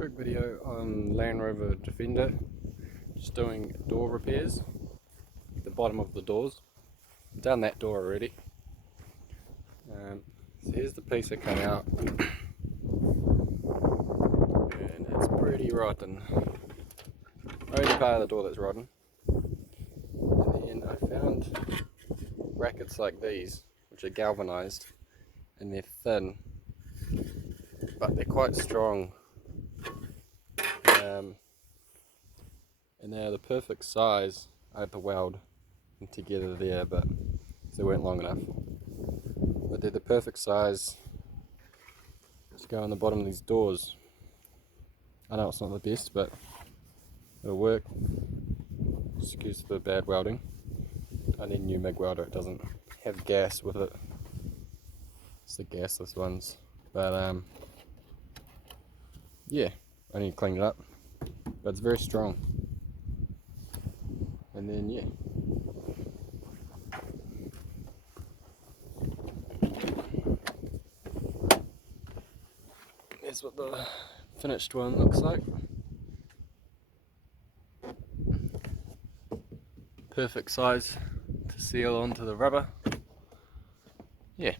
Quick video on Land Rover Defender, just doing door repairs, the bottom of the doors. Done that door already. So here's the piece that came out, and it's pretty rotten. Only part of the door that's rotten. And then I found brackets like these, which are galvanized, and they're thin, but they're quite strong. And they're the perfect size. I had to weld them together there, but they weren't long enough. But they're the perfect size to go on the bottom of these doors. I know it's not the best, but it'll work. Excuse the bad welding. I need a new MIG welder. It doesn't have gas with it. It's the gasless ones. But yeah, I need to clean it up. But it's very strong. And then yeah. Here's what the finished one looks like. Perfect size to seal onto the rubber. Yeah.